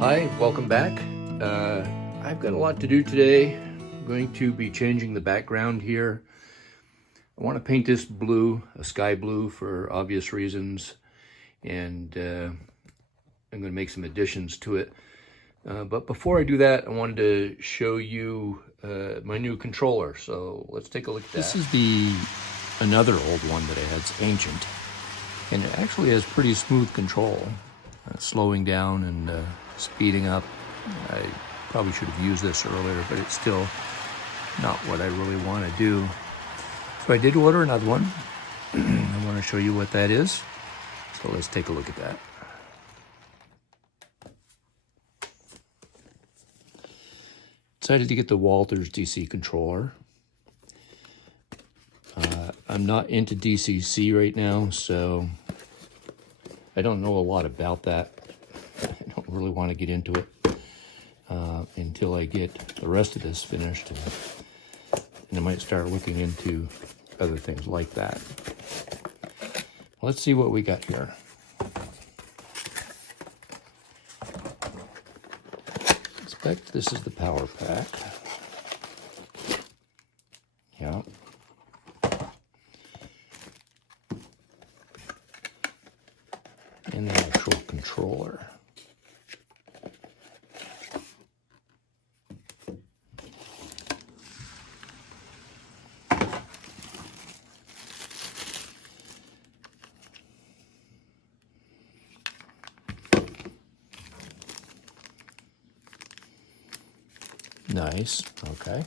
Hi, welcome back. I've got a lot to do today. I'm going to be changing the background here. I want to paint this blue, a sky blue for obvious reasons, and I'm going to make some additions to it. But before I do that, I wanted to show you my new controller. So let's take a look at that. This is another old one that I had. It's ancient, and it actually has pretty smooth control, slowing down and speeding up. I probably should have used this earlier, but it's still not what I really want to do. So I did order another one. I want to show you what that is. So let's take a look at that. Decided to get the Walthers DC controller. I'm not into DCC right now, so I don't know a lot about that. I don't really want to get into it until I get the rest of this finished, and I might start looking into other things like that. Let's see what we got here. Expect this is the power pack. Yeah. And the actual controller. Nice, okay.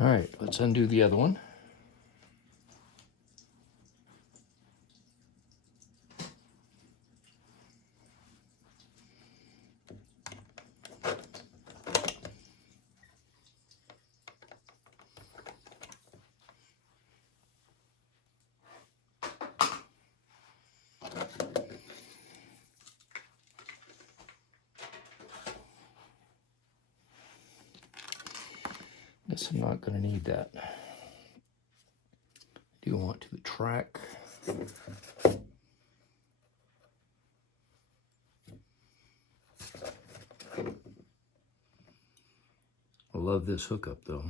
All right, let's undo the other one. Guess I'm not going to need that. I do want to the track. I love this hookup though.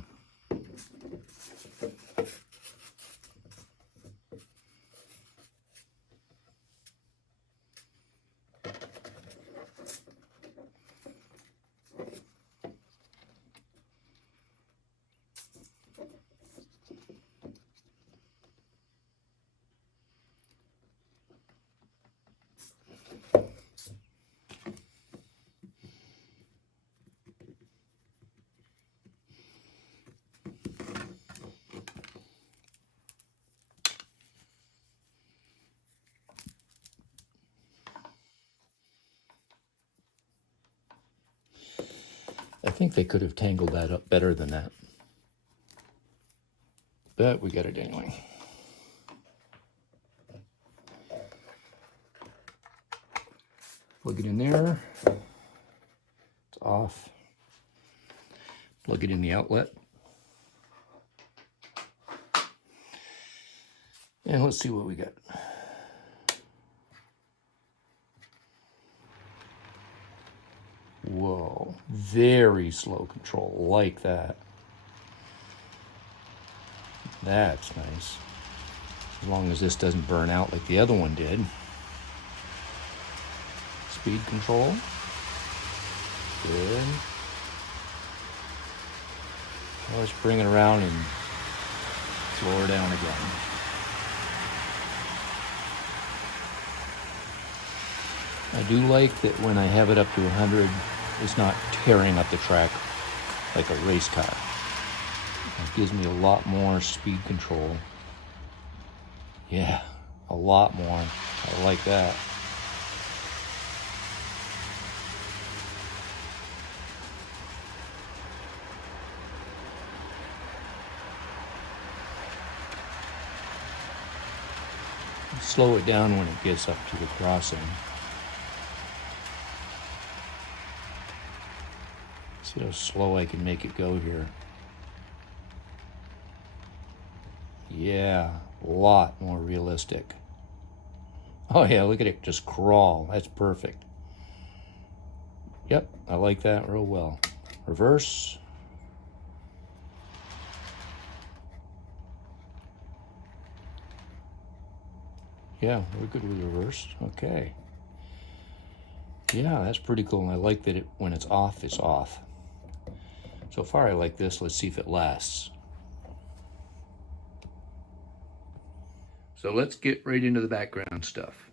I think they could have tangled that up better than that. But we got it anyway. Plug it in there. It's off. Plug it in the outlet. And let's see what we got. Whoa, very slow control, like that. That's nice. As long as this doesn't burn out like the other one did. Speed control. Good. Now let's bring it around and slow her down again. I do like that when I have it up to 100, it's not tearing up the track like a race car. It gives me a lot more speed control. Yeah, a lot more. I like that. slow it down when it gets up to the crossing. See how slow I can make it go here. Yeah, a lot more realistic. Oh yeah, look at it just crawl. That's perfect. Yep, I like that real well. Reverse. Yeah, we're good with reverse. Okay. Yeah, that's pretty cool. And I like that when it's off, it's off. So far I like this. Let's see if it lasts. So let's get right into the background stuff.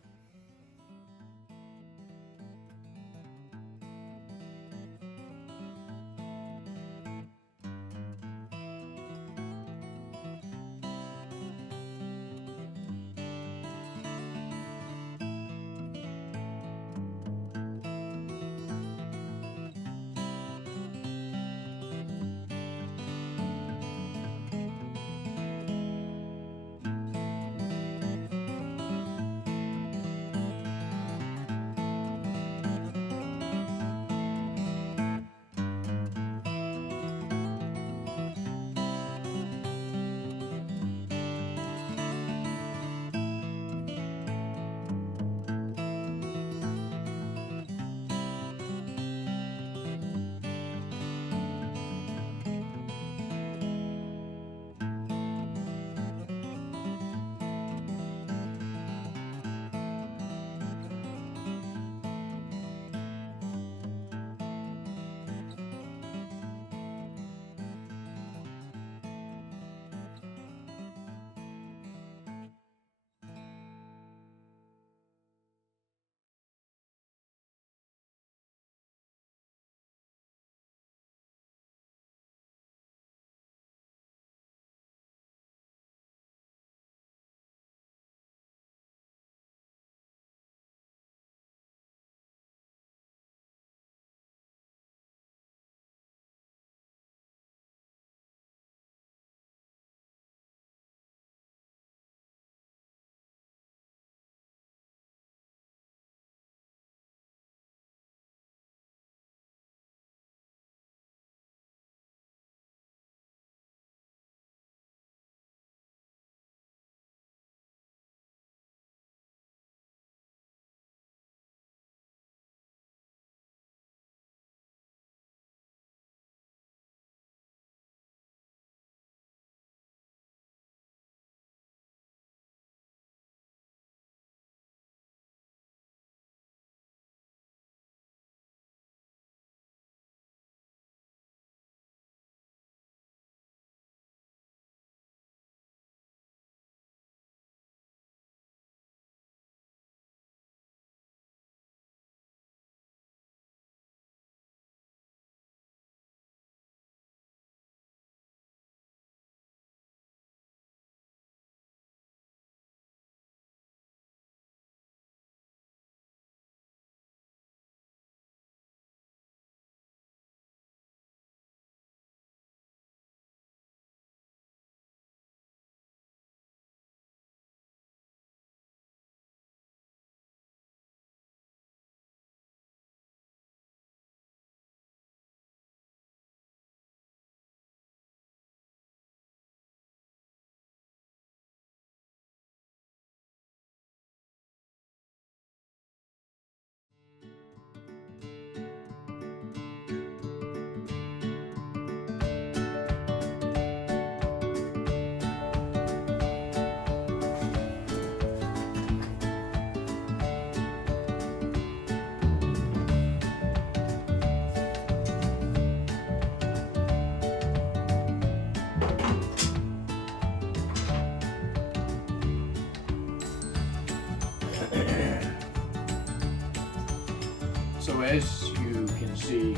So as you can see,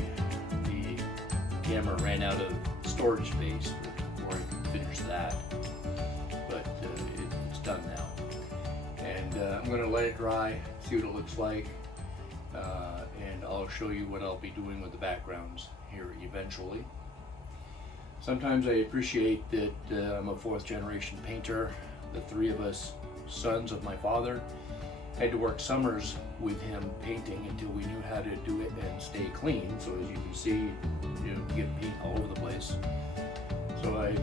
the camera ran out of storage space before I could finish that, but it's done now. And I'm going to let it dry, see what it looks like, and I'll show you what I'll be doing with the backgrounds here eventually. Sometimes I appreciate that I'm a fourth generation painter. The three of us sons of my father. Had to work summers with him painting until we knew how to do it and stay clean. So as you can see, you get paint all over the place. So I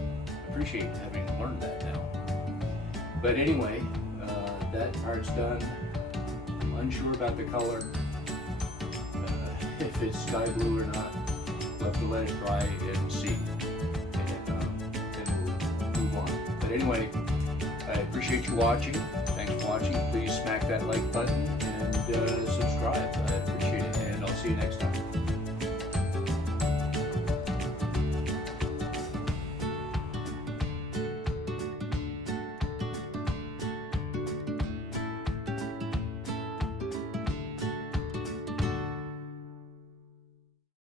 appreciate having learned that now. But anyway, that part's done. I'm unsure about the color, if it's sky blue or not. We'll have to let it dry and see, and then we'll move on. But anyway, I appreciate you watching. Thanks for watching. Please smack that like button and subscribe. I appreciate it, and I'll see you next time.